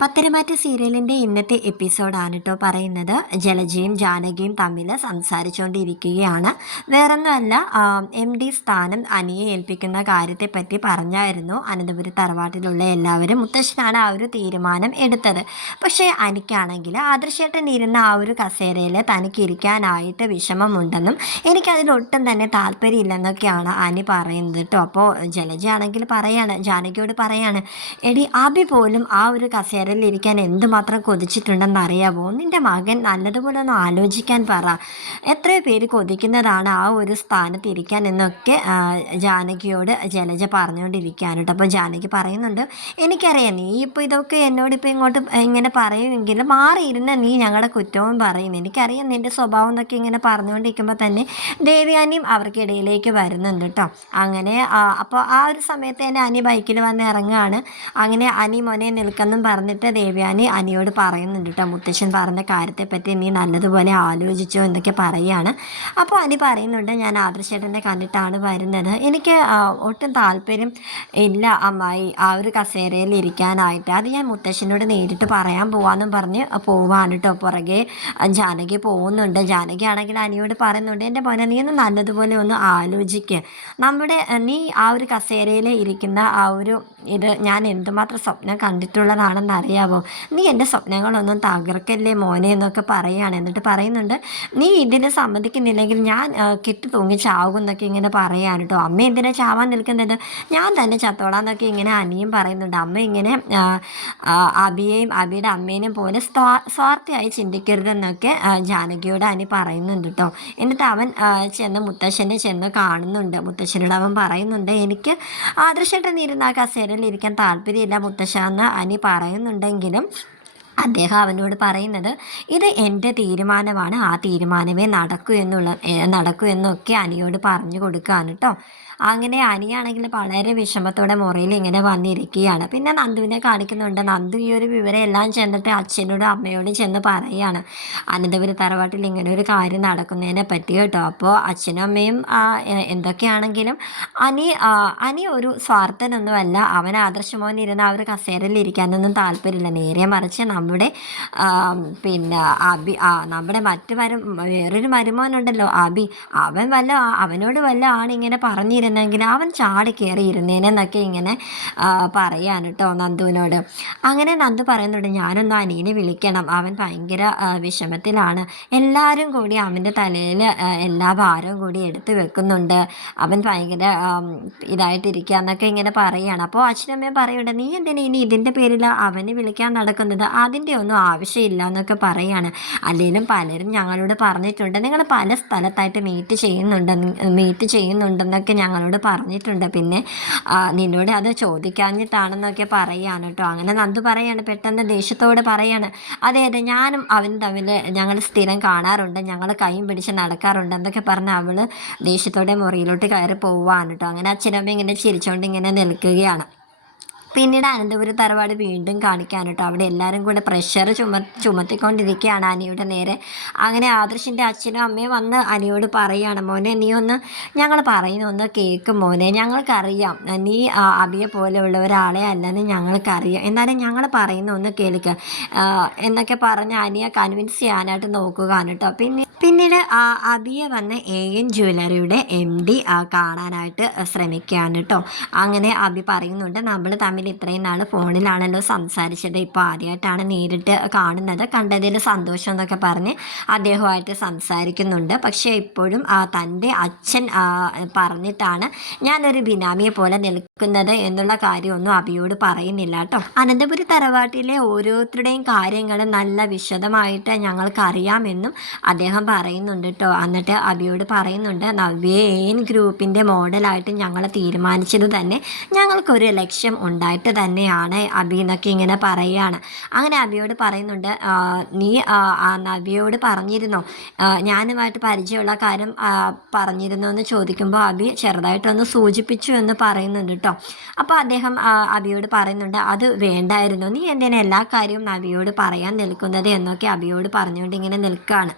പത്തരമാറ്റ് സീരിയലിൻ്റെ ഇന്നത്തെ എപ്പിസോഡാണ് കേട്ടോ പറയുന്നത്. ജലജയും ജാനകിയും തമ്മിൽ സംസാരിച്ചുകൊണ്ടിരിക്കുകയാണ്. വേറൊന്നുമല്ല, MD സ്ഥാനം അനിയെ ഏൽപ്പിക്കുന്ന കാര്യത്തെപ്പറ്റി പറഞ്ഞായിരുന്നു അനന്തപുരി തറവാട്ടിലുള്ള എല്ലാവരും. മുത്തശ്ശനാണ് ആ ഒരു തീരുമാനം എടുത്തത്. പക്ഷേ അനിക്കാണെങ്കിൽ ആദർശേട്ടൻ ഇരുന്ന ആ ഒരു കസേരയിൽ തനിക്ക് ഇരിക്കാനായിട്ട് വിഷമമുണ്ടെന്നും എനിക്കതിലൊട്ടും തന്നെ താല്പര്യമില്ലെന്നൊക്കെയാണ് അനി പറയുന്നത് കേട്ടോ. അപ്പോൾ ജലജയാണെങ്കിൽ പറയാണ്, ജാനകിയോട് പറയാണ്, എടി അബി പോലും ആ ഒരു കസേരയിൽ ഇരിക്കാൻ എന്തുമാത്രം കൊതിച്ചിട്ടുണ്ടെന്ന് അറിയാമോ? നിൻ്റെ മകൻ നല്ലതുപോലെ ഒന്ന് ആലോചിക്കാൻ പറ. എത്രയോ പേര് കൊതിക്കുന്നതാണ് ആ ഒരു സ്ഥാനത്ത് ഇരിക്കാൻ എന്നൊക്കെ ജാനകിയോട് ജലജ പറഞ്ഞുകൊണ്ടിരിക്കുകയാണ് കേട്ടോ. അപ്പോൾ ജാനകി പറയുന്നുണ്ട്, എനിക്കറിയാം നീ ഇപ്പോൾ ഇതൊക്കെ എന്നോടിപ്പോൾ ഇങ്ങോട്ട് ഇങ്ങനെ പറയുമെങ്കിലും മാറിയിരുന്ന നീ ഞങ്ങളുടെ കുറ്റവും പറയും. എനിക്കറിയാം നിൻ്റെ സ്വഭാവം എന്നൊക്കെ ഇങ്ങനെ പറഞ്ഞുകൊണ്ടിരിക്കുമ്പോൾ തന്നെ ദേവയാനിയും അവർക്കിടയിലേക്ക് വരുന്നുണ്ട് കേട്ടോ. അങ്ങനെ അപ്പോൾ ആ ഒരു സമയത്ത് തന്നെ അനി ബൈക്കിൽ വന്ന് ഇറങ്ങുകയാണ്. അങ്ങനെ അനി മോനെ നിൽക്കെന്നും പറഞ്ഞിട്ട് ദേവയാനി അനിയോട് പറയുന്നുണ്ട് കേട്ടോ, മുത്തശ്ശൻ പറഞ്ഞ കാര്യത്തെപ്പറ്റി നീ നല്ലതുപോലെ ആലോചിച്ചോ എന്നൊക്കെ പറയുകയാണ്. അപ്പോൾ അനി പറയുന്നുണ്ട്, ഞാൻ ആദർശേട്ടനെ കണ്ടിട്ടാണ് വരുന്നത്. എനിക്ക് ഒട്ടും താല്പര്യം ഇല്ല അമ്മായി ആ ഒരു കസേരയിൽ ഇരിക്കാനായിട്ട്. അത് ഞാൻ മുത്തശ്ശനോട് നേരിട്ട് പറയാൻ പോവാന്നും പറഞ്ഞ് പോവാണ് കേട്ടോ. പുറകെ ജാനകി പോകുന്നുണ്ട്. ജാനകി ആണെങ്കിൽ അനിയോട് പറയുന്നുണ്ട്, എൻ്റെ മോനെ നീ ഒന്ന് നല്ലതുപോലെ ഒന്ന് ആലോചിക്കുക. നീ ആ ഒരു കസേരയിൽ ഇരിക്കുന്ന ആ ഒരു ഇത് ഞാൻ എന്തുമാത്രം സ്വപ്നം കണ്ടിട്ടുള്ളതാണെന്ന് അറിയാമോ? നീ എൻ്റെ സ്വപ്നങ്ങളൊന്നും തകർക്കല്ലേ മോനെ എന്നൊക്കെ പറയുകയാണ്. എന്നിട്ട് പറയുന്നുണ്ട്, നീ ഇതിന് സമ്മതിക്കുന്നില്ലെങ്കിൽ ഞാൻ കെട്ടി തൂങ്ങി ചാവും എന്നൊക്കെ ഇങ്ങനെ പറയുകയാണ് കേട്ടോ. അമ്മ എന്തിനാ ചാവാൻ നിൽക്കുന്നത്? ഞാൻ തന്നെ ചത്തോളാന്നൊക്കെ ഇങ്ങനെ അനിയും പറയുന്നുണ്ട്. അമ്മ ഇങ്ങനെ അബിയെയും അബിയുടെ അമ്മേനെയും പോലെ സ്വാർത്ഥയായി ചിന്തിക്കരുതെന്നൊക്കെ ജാനകിയോട് അനി പറയുന്നുണ്ട് കേട്ടോ. എന്നിട്ട് അവൻ മുത്തശ്ശനെ ചെന്ന് കാണുന്നുണ്ട്. മുത്തശ്ശനോട് അവൻ പറയുന്നുണ്ട്, എനിക്ക് ആദർശേട്ടൻ ഇരുന്ന ആ കസേരയിൽ ഇരിക്കാൻ താല്പര്യമില്ല മുത്തശ്ശ എന്ന് അനി പറയുന്നുണ്ടെങ്കിലും അദ്ദേഹം അവനോട് പറയുന്നത്, ഇത് എൻ്റെ തീരുമാനമാണ്, ആ തീരുമാനമേ നടക്കൂ എന്നൊക്കെ അനിയോട് പറഞ്ഞു കൊടുക്കുകയാണ് കേട്ടോ. അങ്ങനെ അനിയാണെങ്കിൽ വളരെ വിഷമത്തോടെ മുറിയിൽ ഇങ്ങനെ വന്നിരിക്കുകയാണ്. പിന്നെ നന്ദുവിനെ കാണിക്കുന്നുണ്ട്. നന്ദു ഈ ഒരു വിവരം എല്ലാം ചെന്നിട്ട് അച്ഛനോടും അമ്മയോടും ചെന്ന് പറയുകയാണ്, അനന്തപുരി തറവാട്ടിൽ ഇങ്ങനെ ഒരു കാര്യം നടക്കുന്നതിനെ പറ്റി കേട്ടോ. അപ്പോൾ അച്ഛനും അമ്മയും എന്തൊക്കെയാണെങ്കിലും അനി ഒരു സ്വാർത്ഥനൊന്നുമല്ല. അവൻ ആദർശമോൻ ഇരുന്ന് ആ ഒരു കസേരയിൽ ഇരിക്കാനൊന്നും താല്പര്യമില്ല. നേരെ മറിച്ച് നമ്മുടെ നമ്മുടെ വേറൊരു മരുമോനുണ്ടല്ലോ അബി, അവനോട് വല്ല ആണിങ്ങനെ പറഞ്ഞിരുന്നെങ്കിൽ അവൻ ചാടി കയറി ഇരുന്നേനെന്നൊക്കെ ഇങ്ങനെ പറയാൻ കേട്ടോ നന്ദുവിനോട്. അങ്ങനെ നന്ദു പറയുന്നുണ്ട്, ഞാനൊന്ന് അനിയനെ വിളിക്കണം, അവൻ ഭയങ്കര വിഷമത്തിലാണ്. എല്ലാവരും കൂടി അവൻ്റെ തലയിൽ എല്ലാ ഭാരവും കൂടി എടുത്ത് വെക്കുന്നുണ്ട്. അവൻ ഭയങ്കര ഇതായിട്ടിരിക്കുക എന്നൊക്കെ ഇങ്ങനെ പറയുകയാണ്. അപ്പോൾ അച്ഛനമ്മയും പറയുന്നുണ്ട്, നീ എന്തിനാ ഇനി ഇതിൻ്റെ പേരിൽ അവനെ വിളിക്കാൻ നടക്കുന്നത്? അതിൻ്റെ ഒന്നും ആവശ്യമില്ല എന്നൊക്കെ പറയുകയാണ്. അല്ലെങ്കിലും പലരും ഞങ്ങളോട് പറഞ്ഞിട്ടുണ്ട്, നിങ്ങൾ പല സ്ഥലത്തായിട്ട് മീറ്റ് ചെയ്യുന്നുണ്ടെന്നൊക്കെ ഞങ്ങളോട് പറഞ്ഞിട്ടുണ്ട്. പിന്നെ നിന്നോട് അത് ചോദിക്കാഞ്ഞിട്ടാണെന്നൊക്കെ പറയുകയാണ് കേട്ടോ. അങ്ങനെ നന്ദു പറയാണ്, പെട്ടെന്ന് ദേഷ്യത്തോട് പറയാണ്, അതെ ഞാനും അവനും തമ്മിൽ ഞങ്ങൾ സ്ഥിരം കാണാറുണ്ട്, ഞങ്ങൾ കൈയും പിടിച്ച് നടക്കാറുണ്ട് എന്നൊക്കെ പറഞ്ഞ് അവൾ ദേഷ്യത്തോടെ മുറിയിലോട്ട് കയറി പോവുകയാണ് കേട്ടോ. അങ്ങനെ അച്ഛനമ്മ ഇങ്ങനെ ചിരിച്ചുകൊണ്ട് ഇങ്ങനെ നിൽക്കുകയാണ്. പിന്നീട് അനന്തപുരി തറവാട് വീണ്ടും കാണിക്കാൻ കേട്ടോ. അവിടെ എല്ലാവരും കൂടെ പ്രഷർ ചുമത്തിക്കൊണ്ടിരിക്കുകയാണ് അനിയുടെ നേരെ. അങ്ങനെ ആദർശിൻ്റെ അച്ഛനും അമ്മയും വന്ന് അനിയോട് പറയുകയാണ്, മോനെ നീ ഒന്ന് ഞങ്ങൾ പറയുന്ന ഒന്ന് കേൾക്കും മോനെ, ഞങ്ങൾക്കറിയാം നീ അബിയെ പോലെയുള്ള ഒരാളെ അല്ലെന്ന് ഞങ്ങൾക്കറിയാം, എന്നാലും ഞങ്ങൾ പറയുന്ന ഒന്ന് കേൾക്കുക എന്നൊക്കെ പറഞ്ഞ് അനിയെ കൺവിൻസ് ചെയ്യാനായിട്ട് നോക്കുകയാണ് കേട്ടോ. പിന്നീട് അബിയെ വന്ന് AN ജ്വല്ലറിയുടെ MD കാണാനായിട്ട് ശ്രമിക്കുകയാണ് കേട്ടോ. അങ്ങനെ അബി പറയുന്നുണ്ട്, നമ്മൾ തമ്മിൽ ഇത്രയും നാൾ ഫോണിലാണല്ലോ സംസാരിച്ചത്, ഇപ്പോൾ ആദ്യമായിട്ടാണ് നേരിട്ട് കാണുന്നത്, കണ്ടതിൽ സന്തോഷം എന്നൊക്കെ പറഞ്ഞ് അദ്ദേഹമായിട്ട് സംസാരിക്കുന്നുണ്ട്. പക്ഷേ ഇപ്പോഴും തൻ്റെ അച്ഛൻ പറഞ്ഞിട്ടാണ് ഞാനൊരു ബിനാമിയെ പോലെ നിൽക്കുന്നത് എന്നുള്ള കാര്യമൊന്നും അബിയോട് പറയുന്നില്ല കേട്ടോ. അനന്തപുരി തറവാട്ടിലെ ഓരോരുത്തരുടെയും കാര്യങ്ങൾ നല്ല വിശദമായിട്ട് ഞങ്ങൾക്കറിയാമെന്നും അദ്ദേഹം പറയുന്നുണ്ട് കേട്ടോ. എന്നിട്ട് അബിയോട് പറയുന്നുണ്ട്, നവ്യ AN ഗ്രൂപ്പിൻ്റെ മോഡലായിട്ട് ഞങ്ങൾ തീരുമാനിച്ചത് തന്നെ ഞങ്ങൾക്കൊരു ലക്ഷ്യം ഉണ്ടായിട്ട് തന്നെയാണ് അബി എന്നൊക്കെ ഇങ്ങനെ പറയുകയാണ്. അങ്ങനെ അബിയോട് പറയുന്നുണ്ട്, നീ നവ്യയോട് പറഞ്ഞിരുന്നോ, ഞാനുമായിട്ട് പരിചയമുള്ള കാര്യം പറഞ്ഞിരുന്നു എന്ന് ചോദിക്കുമ്പോൾ അബി ചെറുതായിട്ടൊന്ന് സൂചിപ്പിച്ചു എന്ന് പറയുന്നുണ്ട് കേട്ടോ. അപ്പോൾ അദ്ദേഹം അബിയോട് പറയുന്നുണ്ട്, അത് വേണ്ടായിരുന്നു, നീ എന്തിനാ എല്ലാ കാര്യവും നവ്യയോട് പറയാൻ നിൽക്കുന്നത് എന്നൊക്കെ അബിയോട് പറഞ്ഞുകൊണ്ട് ഇങ്ങനെ നിൽക്കുകയാണ്.